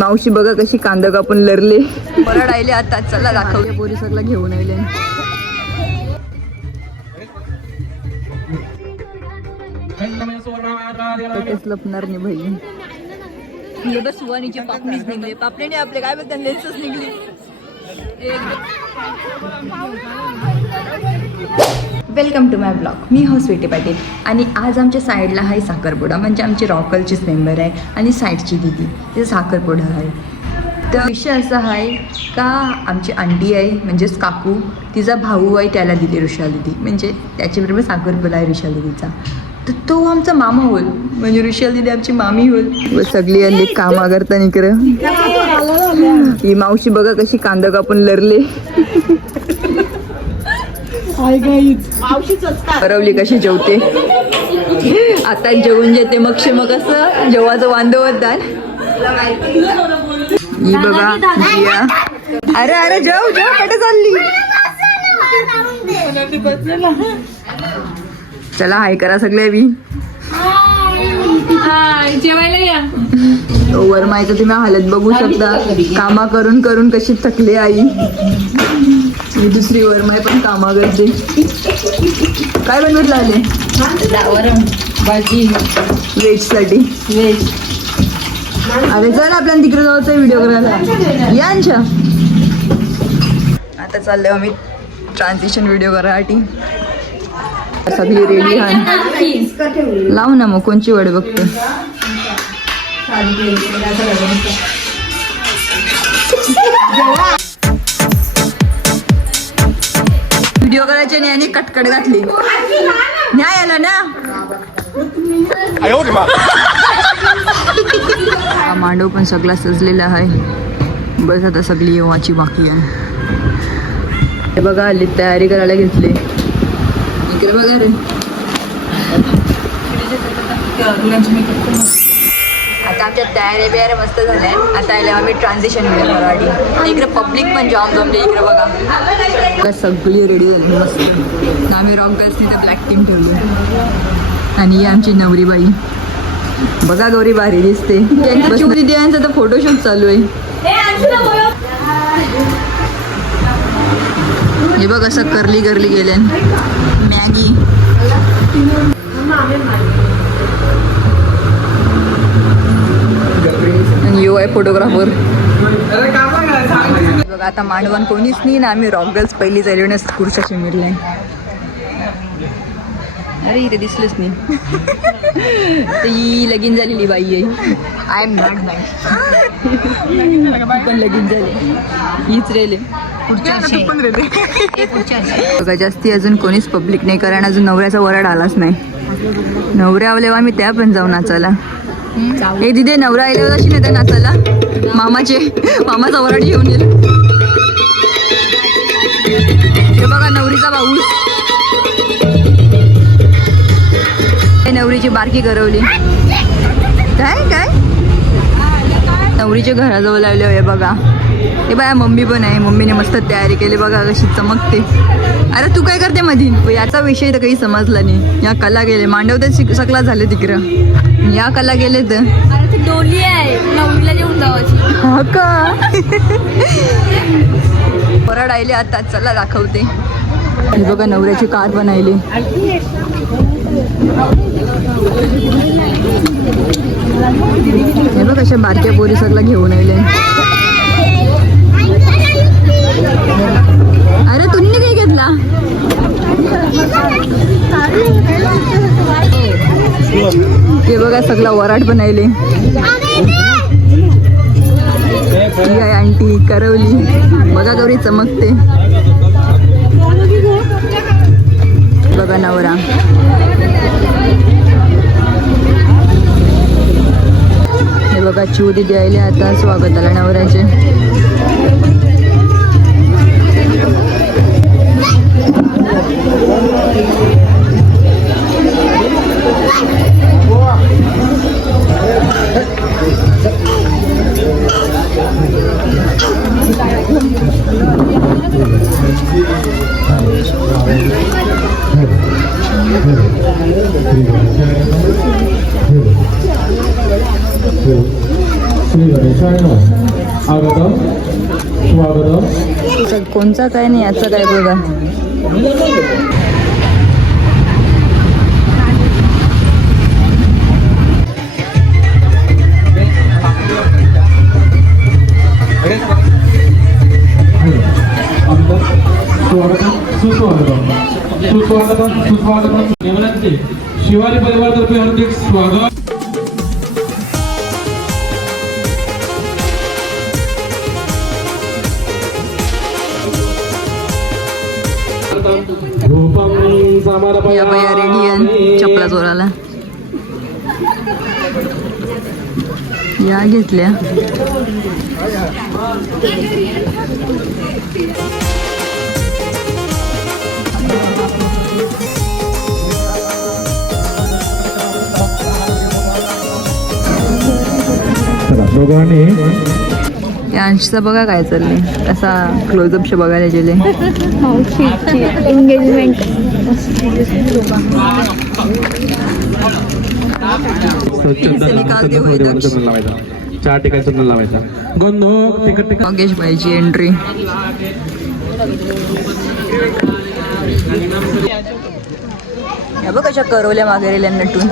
मावशी बघा कशी कांदा कापून लरले. परत आले आता, चला दाखवले पोरी सगळं घेऊन आले. लपणार नाही भाई. बस सुवानीची पापणीच निघली. पापणीने आपले काय बघतात लेन्सच निघली. Welcome to my blog. मी हो स्वीटी पाटील आणि आज आमच्या साईडला आहे साखरपुडा. म्हणजे आमची रॉकलचीच मेंबर आहे आणि साईडची दिदी तिचा साखरपुडा आहे. तर विषय असा आहे का आमची आंटी आहे म्हणजेच काकू, तिचा भाऊ आहे त्याला दिली ऋषाली दिदी, म्हणजे त्याच्याबरोबर साखरपुडा आहे ऋषाली दिदीचा. तर तो आमचा मामा होईल, म्हणजे ऋषाली दिदी आमची मामी होईल. व सगळी आली कामा करता निकर. ही मावशी बघा कशी कांदा कापून लरले. परवली कशी जेवते. आता जेवून जेते मग असं जेव्हाचं वांद होतात. ही बघा जिया. अरे अरे जेव जेव कुठे चालली. चला हाय करा सगळे बी. जेवायला या. वरमायचं तुम्ही हालत बघू शकता. कामा करून करून कशी थकले आई. ही दुसरी वरमाय पण कामा करते. काय बनवत लागले. भाजी व्हेज साठी. व्हेज. अरे चल आपल्याला तिकडे जायचं व्हिडिओ करायला. यांच्या आता चाललंय आम्ही ट्रान्झिशन व्हिडिओ करायसाठी. सगळी रेडी आहे. लाव ना मग कोणची वड बघते. व्हिडिओ करायचे नाही आणि कटकट घातली. न्याय आला ना. हा मांडव पण सगळा सजलेला आहे. बस आता सगळी येवाची बाकी आहे. हे बघा हल्ली तयारी करायला घेतली. इकडे बघा रे. आता आमच्या तयारी बियाऱ्या मस्त झाल्या. आता आल्या आम्ही ट्रान्झिशन व्हिडिओ करायसाठी. इकडे पब्लिक पण जाम जमले. इकडे बघा सगळी रेडी झाली मस्त. आम्ही रॉक गर्ल्सनी तर ब्लॅक टीम ठेवली. आणि ही आमची नवरी बाई बघा गौरी भारी दिसते. दिदी यांचा तर फोटोशूट चालू आहे. हे बघ असं करली करली गेले. मॅगी आणि यू आहे फोटोग्राफर. बघा आता मांडवण कोणीच नाही ना. आम्ही रॉक गर्ल्स पहिली चालू खुर्च्या चिमिरल्या. अरे इथे दिसलंच नाही. ती लगीन झालेली बाई आहे. आय एम नॉट बाई. पण लगीन झाले. हीच रेले. बघा जास्ती अजून कोणीच पब्लिक नाही, कारण अजून नवऱ्याचा वराड आलाच नाही. नवऱ्या आल्यावर आम्ही त्या पण जाऊ नाचायला. हे दिदे नवरा आल्यावर अशी नाही त्या नाचायला. मामाचा वराड घेऊन येईल. हे बघा नवरीचा भाऊस. नवरीची बारकी करवली. काय काय नवरीच्या घराजवळ लावले. हे बघा हे बाया मम्मी पण आहे. मम्मीने मस्त तयारी केली. बघा कशी चमकते. अरे तू काय करते मधी. याचा विषय तर काही समजला नाही. या कला गेले मांडव तर सकला झाले तिकडं. या कला गेले तर डोली आहे नवरीला जेवून जावाची. हा का. परत आले आता, चला दाखवते. हे बघा नवऱ्याची कार बनायली. हे बघ अशा बारक्या पोरी सगळं घेऊन आले. अरे तुम्ही काय घेतला. हे बघा सगळा वराट बनायले. आंटी करवली. बघा गौरी चमकते. बघा नवरा. हे बघा चिव दिदी आले आता स्वागताला नवऱ्याचे.是有人摔了。स्वागतम स्वागतम. कोणचा काय नाही याचा काय बघा. स्वागतम सुस्वागतम सुस्वागतम सुस्वागतम. केवळाचे शिवाजी परिवारातर्फे हार्दिक स्वागत. या बाया रेडी आहे चपला चोराला. या घेतल्या. दोघांनी या अंशचा बघा काय चाललंय. कसा क्लोजअपचे बघायला गेले. एंगेजमेंट. चार ठिकाणी चंदन लावायचा. गंधक तिकट योगेश भाईची एंट्री. या बघ कशा करवल्या मागे रेल्या नटून.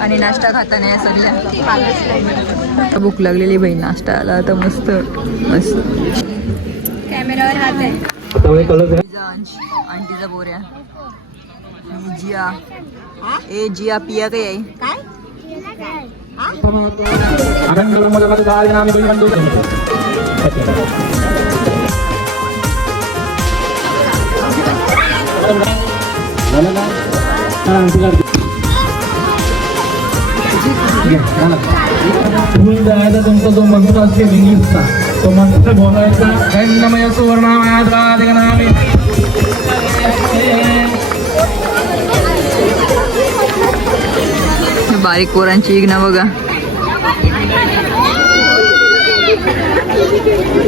आणि नाश्ता खाताना या सगळ्या. भूक लागलेली बाई. नाश्ता आला तर मस्त मस्त. कॅमेरावर हात आहे. अंश आंटीचा बोऱ्या. आणि जिया. ए जिया पिया काय आहे. फुल द्यायचा तुमचा जो मंत्र असेल इंग्लिशचा तो मंत्र बोलायचा. गंधमय सुवर्णामयाद्वादिगणामि. बारीक पोरांची इग्ना बघा.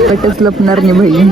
कटच लपणार नाही भाई.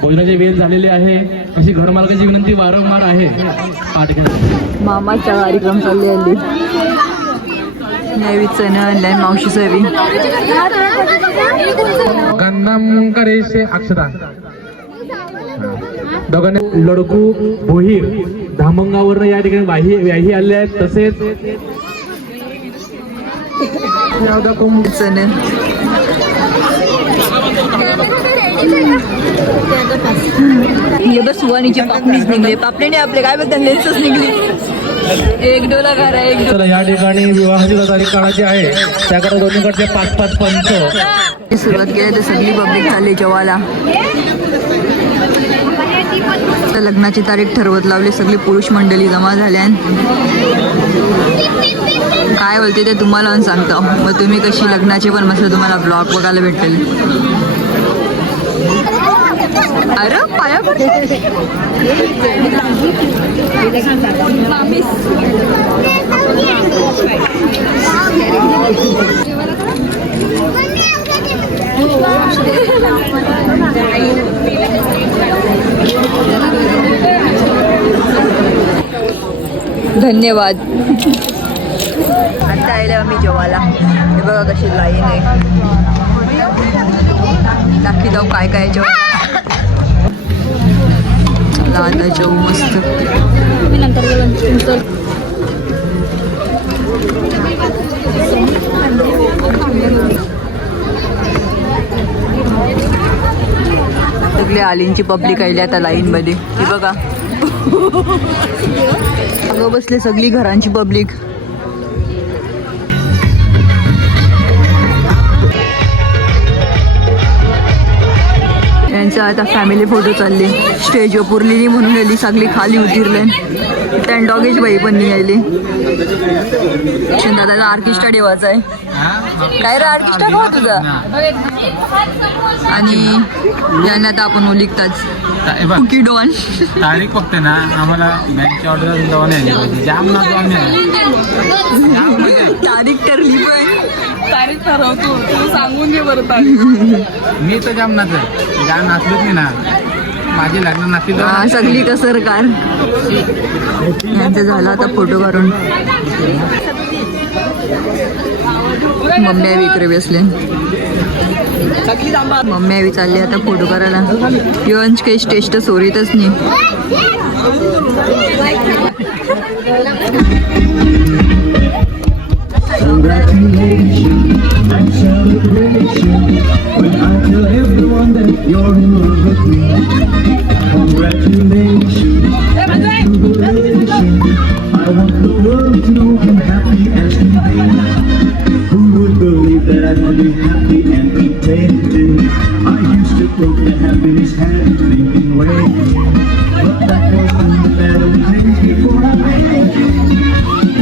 भोजनाची वेळ झालेली आहे अशी घरमालकाची विनंती वारंवार आहे. मामाचा कार्यक्रम चालले आली. नैवीचं न आणलाय मावशी सवी. गंधम करेशे अक्षता. दोघांनी लडकू भोईर धामंगावर या ठिकाणी व्याही आले आहेत. तसेच हे बस सुवानीची पापणीच निघले. पापणी नाही आपले काय बघतात लेन्सच निघली. एक डोला घरा एक डोला. या ठिकाणी विवाहाची तारीख काढायची आहे. त्याकडे दोन्हीकडचे 5-5 पंच. सुरुवात केली तर सगळी पब्लिक चालली जेवायला. लग्नाची तारीख ठरवत लावली. सगळी पुरुष मंडळी जमा झाल्या. काय बोलते ते तुम्हाला सांगतो. मग तुम्ही कशी लग्नाचे पण मस्त तुम्हाला ब्लॉग बघायला भेटेल. अरे पाया धन्यवाद. आता आले आम्ही जेवायला. हे बघा कशी लाईन आहे. दाखवी जाऊ काय काय जेवण. चला आता जेवू मस्त. सगळी आलींची पब्लिक आली आता लाईन मध्ये. ही बघा अगं बसले सगळी घरांची पब्लिक. यांचा आता फॅमिली फोटो चालले. स्टेजवर पुरलेली म्हणून आली सगळी खाली उतरले. त्या डॉगेश बाई पण निघाली. दादाचा ऑर्केस्ट्रा ठेवायचा आहे. काय रे ऑर्केस्ट्रा हो तुझा. आणि यांना तर आपण ओळखताच कुकी डॉन. तारीख फक्त ना आम्हाला बँकची ऑर्डर जाऊन यायची जाम ना जाऊन तारीख ठरली पण तारीख ठरवतो तू सांगून घे बरं तारीख. मी तर जाम नाचत जाम नाचलोच नाही ना. माझी लग्न नाचली सगळी कसरकार. यांचं झालं आता फोटो काढून. मम्मी आई इकडे बसले. मम्मी आई चालली आता फोटो करायला. यंश काही स्टेज तर सोरीतच नाही. Congratulations and celebration when I tell everyone that you're in love with me. Congratulations and jubilation. I want the world to know I'm happy as can be. Who would believe that I could be happy and content too? I used to think that happiness had been waiting, but that wasn't the better days before I met you.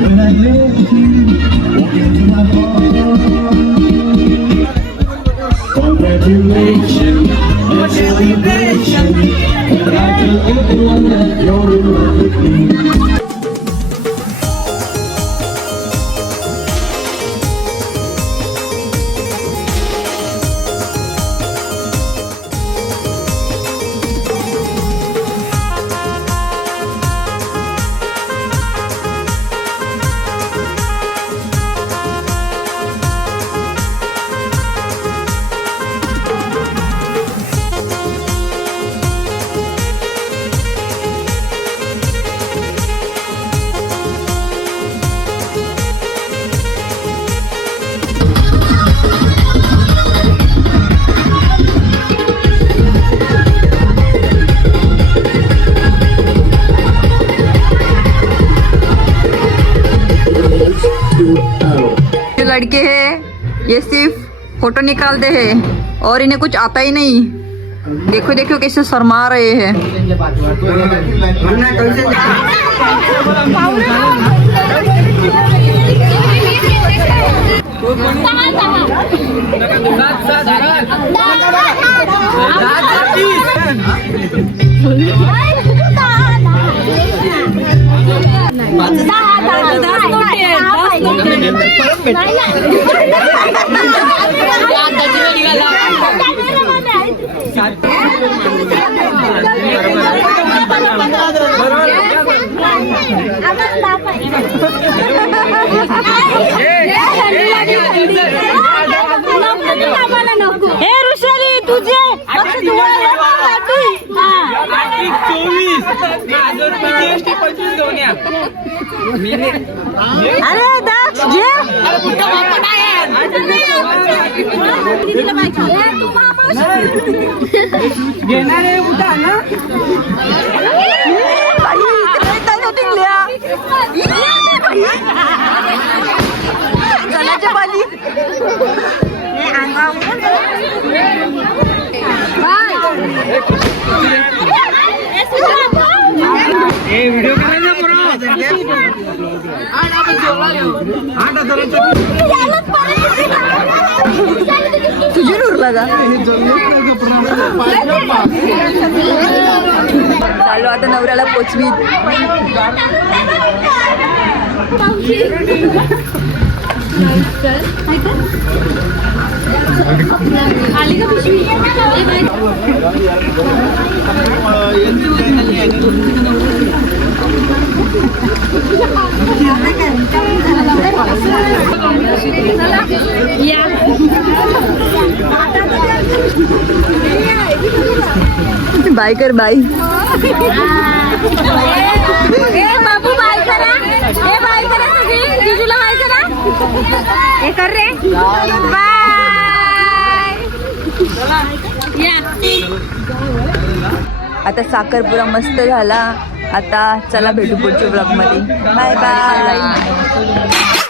When I met you, walk into my heart. Congratulations and celebration when I tell everyone that you're in love with me. जो लड़के हैं ये सिर्फ photo निकालते हैं और इन्हें कुछ आता ही नहीं. देखो देखो कैसे शर्मा रहे हैं. हे ऋषाली तुझे अरे दक्ष घे. घेणार आहे उठा ना. पाली व्हिडिओ करायचा तुझी उरला का. चालू आता नवऱ्याला पोचवी. आली का पिशवी. बाय कर बाय. बाबू बाय करा. हे बाय करा सगळी. जिजूला बाय करा. हे कर रे. बाय. आता साखरपुडा मस्त झाला. आता चला भेटू पुढच्या ब्लॉगमध्ये. Bye bye.